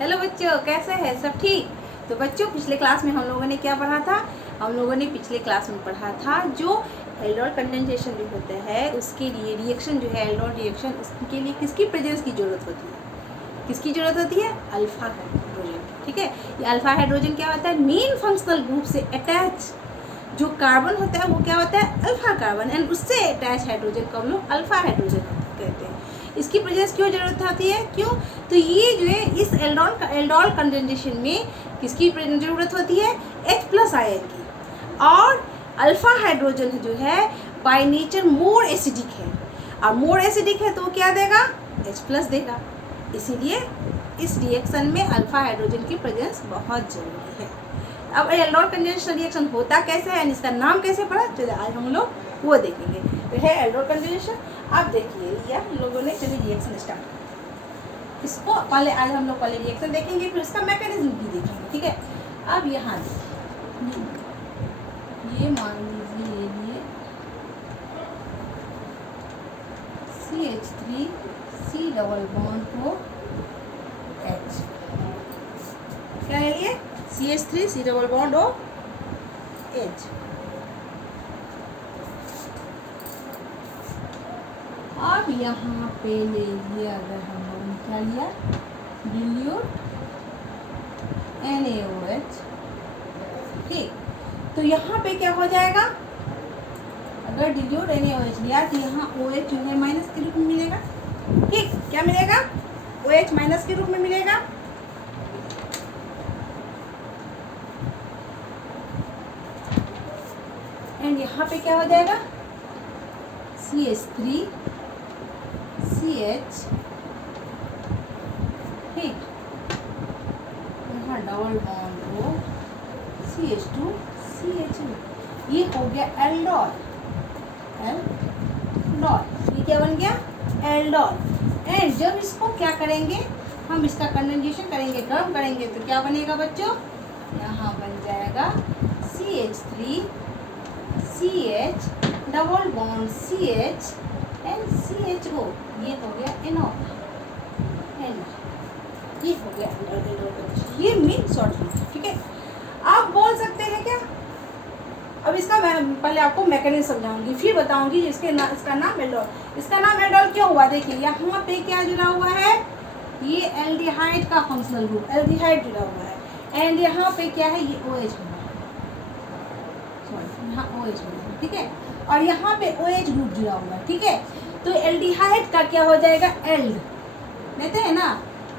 Hello बच्चों, कैसे हैं सब? ठीक। तो बच्चों, पिछले क्लास में हम लोगों ने क्या पढ़ा था? हम लोगों ने पिछले क्लास में पढ़ा था जो एल्डोल कंडेंसेशन जो होता है उसके लिए रिएक्शन जो है एल्डोल रिएक्शन, उसके लिए किसकी प्रेजेंस की जरूरत होती है? किसकी जरूरत होती है? Alpha hydrogen. ठीक है, ये अल्फा हाइड्रोजन क्या होता है? मेन फंक्शनल ग्रुप से अटैच जो कार्बन होता है वो क्या होता है? अल्फा कार्बन, एंड उससे अटैच हाइड्रोजन को हम लोग अल्फा हाइड्रोजन कहते हैं। इसकी प्रेजेंस क्यों जरूरत होती है? क्यों? तो ये जो है इस एल्डोल कंडेंसेशन में किसकी जरूरत होती है? H+ आयन की। और अल्फा हाइड्रोजन जो है बाय नेचर मोर एसिडिक है, और मोर एसिडिक है तो क्या देगा? H+ देगा। इसीलिए इस रिएक्शन में अल्फा हाइड्रोजन की प्रेजेंस बहुत जरूरी है। अब एल्डोल कंडेंसेशन रिएक्शन होता कैसे है, इसका नाम कैसे पड़ा, चलिए आज हम लोग वो देखेंगे। तो है एल्डोल कंडेंसेशन। अब देखिए ये हम लोगों ने, चलिए रिएक्शन स्टार्ट। इसको पहले आज हम लोग पहले रिएक्शन देखेंगे, फिर इसका मैकेनिज्म भी देखेंगे। ठीक है, अब यहाँ देखिए, ये मान लीजिए ये CH3 C डबल बॉन्ड को H, क्या है ये? CH3 C डबल बॉन्ड हो H। अब यहाँ पे ले लिया, अगर हम लोगों ने क्या लिया, डिल्यूट NaOH। ठीक, तो यहाँ पे क्या हो जाएगा? अगर डिल्यूट NaOH लिया तो यहाँ OH जो है माइनस के रूप में मिलेगा। ठीक, क्या मिलेगा? OH माइनस के रूप में मिलेगा। एंड यहाँ पे क्या हो जाएगा? CH3 CH, ठीक, यहाँ डबल बॉन्ड हो CH2 CH2, ये हो गया एल्डोल। एल्डोल, ये क्या बन गया? एल्डोल। एंड जब इसको क्या करेंगे, हम इसका कंडेंसेशन करेंगे, गर्म करेंगे, तो क्या बनेगा बच्चों? यहाँ बन जाएगा CH3 CH double bond CH and CHO, ये हो गया एनॉल। ये हो गया एल्डोल, ये मेन शॉर्ट है। ठीक है, आप बोल सकते हैं क्या? अब इसका मैं पहले आपको मैकेनिज्म समझाऊंगी, फिर बताऊंगी इसका नाम एल्डोल। इसका नाम एल्डोल क्यों हुआ? देखिए यहाँ पे क्या जुड़ा हुआ है, ये एल्डिहाइड का फंक्शनल ग्रुप एल्डिहाइड जुड़ा हुआ है। एंड यहाँ पे क्या है, ये OH हुआ, सॉरी यहाँ OH हुआ। ठीक है, और यहाँ पे OH ग्रुप जुड़ा हुआ है। ठीक है, तो एल्डिहाइड का क्या हो जाएगा? एल्ड लेते हैं ना,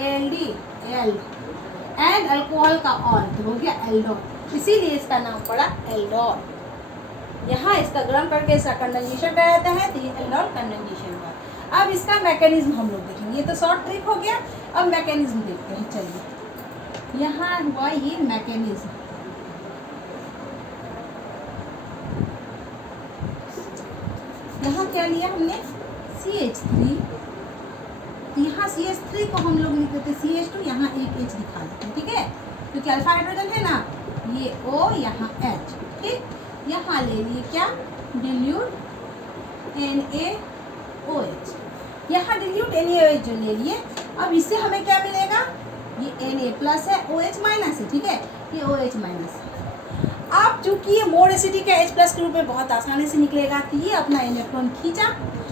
एल्डी एल्ड, एंड अल्कोहल का ऑल, तो हो गया एल्डोल। इसीलिए इसका नाम पड़ा एल्डोल। यहाँ इसका गर्म करके इसका कंडेंसेशन रहता है, तो ये एल्डोल कंडेंसेशन हुआ। अब इसका मैकेनिज्म हम लोग देखेंगे। ये तो शॉर्ट ट्रिक हो गया, अब मैकेनिज्म देखते हैं। चलिए, यहाँ हुआ ये मैकेनिज्म। यहाँ क्या लिया हमने? CH3, यहाँ CH3 को हम लोग लिख देते CH2, यहाँ एक H दिखा देते हैं। ठीक है, क्योंकि अल्फा हाइड्रोजन है ना, ये O यहाँ H। ठीक, यहाँ ले लिए क्या? Dilute NaOH। यहाँ डिल्यूट NaOH जो ले लिए, अब इससे हमें क्या मिलेगा? ये Na+ है, OH माइनस है। ठीक है, ये OH माइनस है। अब चूंकि ये मोर एसिडिक है, H+ के रूप में बहुत आसानी से निकलेगा, तो ये अपना इलेक्ट्रॉन खींचा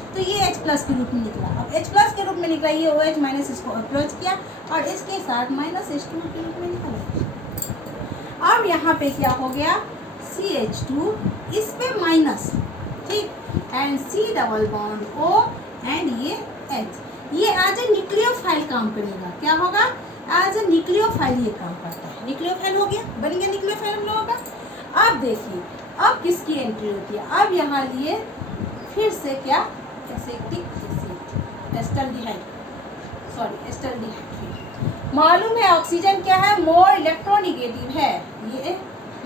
तो ये H+ के रूप में निकला। अब H+ के रूप में निकला, ये OH माइनस इसको अप्रोच किया और इसके साथ -H2 के रूप में निकला। अब यहाँ पे क्या हो गया? CH2, इस पे माइनस, ठीक, and C double bond O and ये H, ये एज ए न्यूक्लियोफाइल काम करेगा। क्या होगा? एज ए न्यूक्लियोफाइल ये काम करता है। न्यूक्लियोफाइल हो गया, बन गया न्यूक्लियोफाइल हम लोगों का। अब देखिए, अब किसकी एंट्री होती है? अब यहाँ लिए फिर से क्या? Acetic acid, acetaldehyde, sorry acetaldehyde. मालूम है ऑक्सीजन क्या है? मोर इलेक्ट्रोनिगेटिव है, ये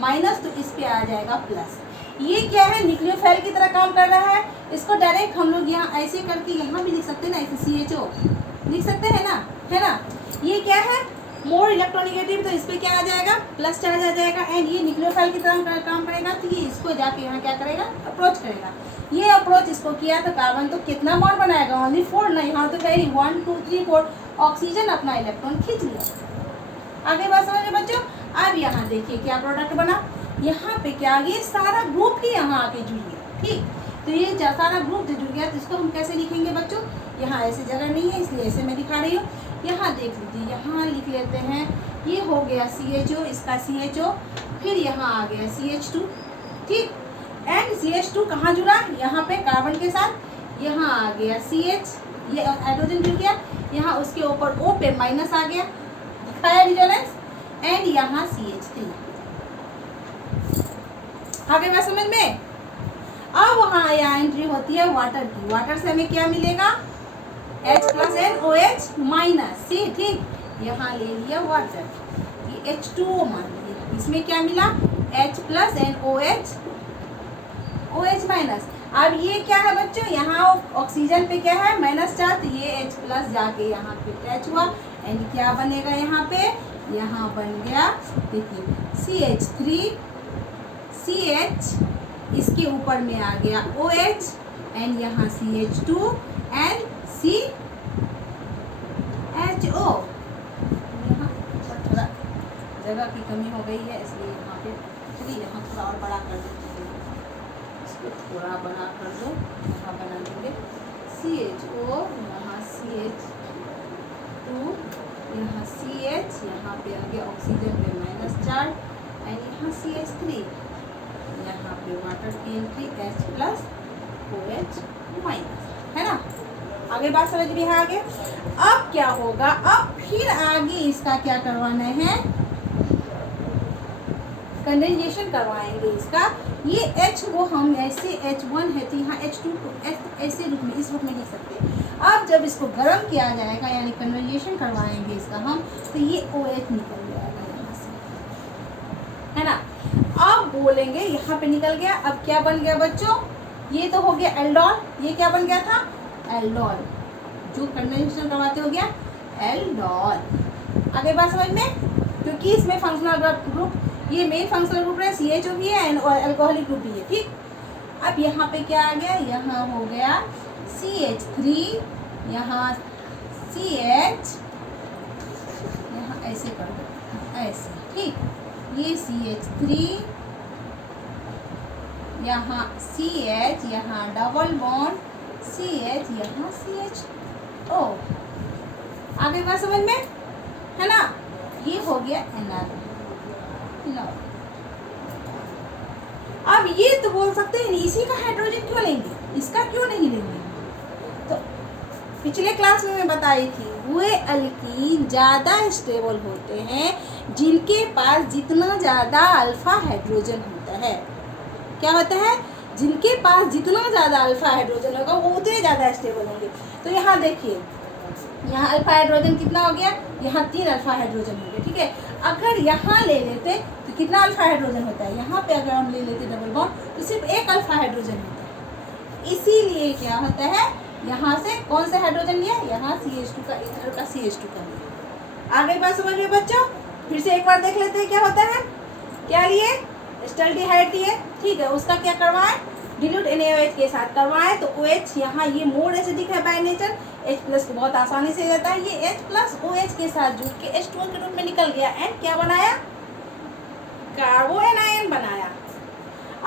माइनस, तो इस पे आ जाएगा प्लस। ये क्या है? न्यूक्लियोफाइल की तरह काम कर रहा है। इसको डायरेक्ट हम लोग यहाँ ऐसे करके यहाँ भी लिख सकते हैं ना, ऐसे CHO लिख सकते हैं ना, है ना। ये क्या है? मोर इलेक्ट्रोनिगेटिव, तो इस पर क्या आ जाएगा? प्लस चार्ज आ जाएगा। एंड ये न्यूक्लियोफाइल की तरह काम करेगा, तो ये इसको जाके यहाँ क्या करेगा? अप्रोच करेगा। ये अप्रोच इसको किया तो कार्बन तो कितना बॉन्ड बनाएगा? ओनली 4 ना, यहाँ तो कह रही 1 2 3 4। ऑक्सीजन अपना इलेक्ट्रॉन खींच लिया। आगे बात समझ में बच्चों। अब यहाँ देखिए क्या प्रोडक्ट बना, यहाँ पे क्या आ गया, सारा ग्रुप ही यहाँ आके जुड़ गया। ठीक, तो ये सारा ग्रुप जो जुड़ गया तो इसको हम कैसे लिखेंगे बच्चों, यहाँ ऐसे जगह नहीं है इसलिए ऐसे मैं दिखा रही हूँ। यहाँ देख लीजिए, यहाँ लिख लेते हैं, ये हो गया CHO, इसका CHO, फिर यहाँ आ गया CH2। ठीक, एंड CH2 कहाँ जुड़ा, यहाँ पे कार्बन के साथ, यहाँ आ गया CH, ये हाइड्रोजन जुड़ गया, यहाँ उसके ऊपर O पे माइनस आ गया, दिखाया रिजोनेंस, एंड यहाँ CH3। आगे बात समझ में। अब वहाँ यहाँ एंट्री होती है वाटर की, वाटर से हमें क्या मिलेगा, H plus NOH minus C। ठीक, यहाँ ले लिया वाटर, ये H2O मान लिया, इसमें क्या मिला, H plus NOH OH minus. अब ये क्या है बच्चों, यहाँ ऑक्सीजन पे क्या है माइनस चार्ज, तो ये H प्लस जाके यहाँ पे अटैच हुआ, एंड क्या बनेगा यहाँ पे, यहाँ बन गया देखिए CH3 CH, इसके ऊपर में आ गया OH, एंड यहाँ CH2 एंड CHO। यहाँ थोड़ा जगह की कमी हो गई है इसलिए यहाँ पे, चलिए यहाँ थोड़ा और बड़ा कर देते हैं, इसको थोड़ा बड़ा कर दो, यहाँ बना देंगे CHO, यहाँ CH2, यहाँ CH, यहाँ पे आ गया ऑक्सीजन पे माइनस चार्ज, एंड यहाँ CH3, यहाँ पे वाटर की entry H plus OH minus, है ना। आगे बात समझ में है। आगे अब क्या होगा, अब फिर आगे इसका क्या करवाना है, कंडेंसेशन करवाएंगे इसका। ये H वो हम ऐसे H1 है तो यहाँ H2 को ऐसे रूप में, इस रूप में लिख सकते हैं। अब जब इसको गर्म किया जाएगा यानी कंडेंसेशन करवाएंगे इसका हम, तो ये OH निकल जाएगा यहाँ से, है ना। अब बोलेंगे यहाँ पे निकल गया, अब क्या बन गया बच्चों, ये तो हो गया एल्डोल, ये क्या बन गया था, एल्डोल, जो कंडेंसेशन करवाते हो गया एल्डोल। आगे बात समझ में, क्योंकि इसमें फंक्शनल ग्रुप, ये मेन फंक्शनल ग्रुप है, CHO भी है और अल्कोहलिक ग्रुप भी है। ठीक, अब यहाँ पे क्या आ गया, यहाँ हो गया CH3, यहाँ CH, यहाँ ऐसे कर दो ऐसे। ठीक, ये CH3, यहाँ CH, यहाँ डबल बॉन्ड CH, यहाँ CHO। आगे बात समझ में, है ना। ये हो गया NR। अब ये तो बोल सकते हैं इसी का हाइड्रोजन क्यों लेंगे, इसका क्यों नहीं लेंगे, तो पिछले क्लास में मैं बताई थी, वे अल्कीन ज़्यादा स्टेबल होते हैं जिनके पास जितना ज़्यादा अल्फा हाइड्रोजन होता है। क्या होता है, जिनके पास जितना ज़्यादा अल्फा हाइड्रोजन होगा वो उतने ज़्यादा स्टेबल होंगे। तो यहाँ देखिए, यहाँ अल्फा हाइड्रोजन कितना हो गया, यहाँ 3 अल्फा हाइड्रोजन हो गया। ठीक है, अगर यहाँ ले लेते तो कितना अल्फा हाइड्रोजन होता है, यहाँ पे अगर हम ले लेते डबल बॉन्ड तो सिर्फ 1 अल्फा हाइड्रोजन होता है। इसीलिए क्या होता है, यहाँ से कौन सा हाइड्रोजन लिया, यहाँ CH2 का, इधर का CH2 का लिया। आगे बात समझ में बच्चों, फिर से एक बार देख लेते हैं क्या होता है। क्या लिए, एस्टल्डिहाइड लिए। ठीक है, उसका क्या करवाएं, डिल्यूट NaOH के साथ करवाएं, तो OH यहाँ ये मोर एसिडिक है बाय नेचर, H प्लस को बहुत आसानी से रहता है, ये H प्लस OH के साथ जुड़ के H2O के रूप में निकल गया, एंड क्या बनाया, कार्बो एनायन बनाया।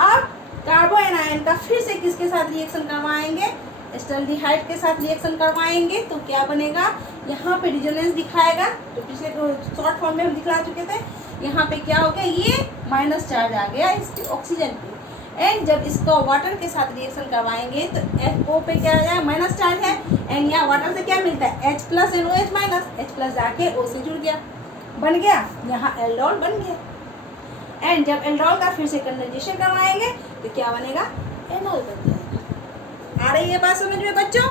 अब कार्बो एनायन का फिर से किसके साथ रिएक्शन करवाएंगे, एस्टल्डिहाइड के साथ रिएक्शन करवाएंगे, तो क्या बनेगा, यहाँ पे रिजोनेंस दिखाएगा, तो पिछले शॉर्ट फॉर्म में हम दिखा चुके थे। यहाँ पे क्या हो गया, ये माइनस चार्ज आ गया इसके ऑक्सीजन पे, एंड जब इसको वाटर के साथ रिएक्शन करवाएंगे तो FO पे क्या आ जाएगा, माइनस चार्ज है, एंड यहाँ वाटर से क्या मिलता है, H plus NOH minus, H plus जाके O से जुड़ गया, बन गया, यहाँ एल्डोल बन गया। एंड जब एल्डोल का फिर से कंडेंसेशन करवाएंगे तो क्या बनेगा, एनोल बन जाएगा। आ रही है बात समझ में बच्चों।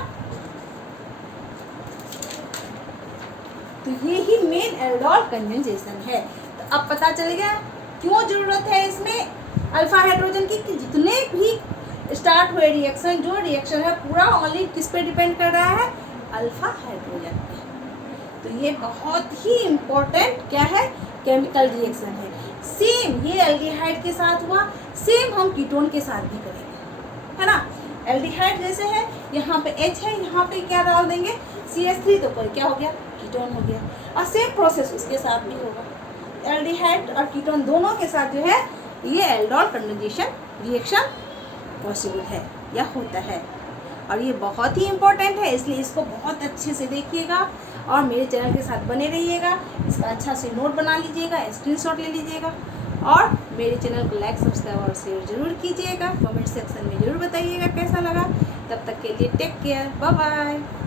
तो ये ही मेन एल्डोल कंडेंसेशन है। तो अब पता चल गया क्यों जरूरत है इसमें अल्फा हाइड्रोजन की, कि जितने भी स्टार्ट हुए रिएक्शन, जो रिएक्शन है पूरा ओनली किस पे डिपेंड कर रहा है, अल्फा हाइड्रोजन पे। तो ये बहुत ही इम्पोर्टेंट क्या है, केमिकल रिएक्शन है। सेम ये एल्डिहाइड के साथ हुआ, सेम हम कीटोन के साथ भी करेंगे, है ना। एल्डिहाइड जैसे है, यहाँ पे H है, यहाँ पे क्या डाल देंगे CH3, तो क्या हो गया, कीटोन हो गया। और सेम प्रोसेस उसके साथ भी होगा, एल्डिहाइड और कीटोन दोनों के साथ जो है ये एल्डोल कंडेंसेशन रिएक्शन पॉसिबल है या होता है। और ये बहुत ही इम्पोर्टेंट है, इसलिए इसको बहुत अच्छे से देखिएगा और मेरे चैनल के साथ बने रहिएगा। इसका अच्छा से नोट बना लीजिएगा, स्क्रीनशॉट ले लीजिएगा और मेरे चैनल को लाइक, सब्सक्राइब और शेयर जरूर कीजिएगा। कमेंट सेक्शन में ज़रूर बताइएगा कैसा लगा। तब तक के लिए टेक केयर, बाय बाय।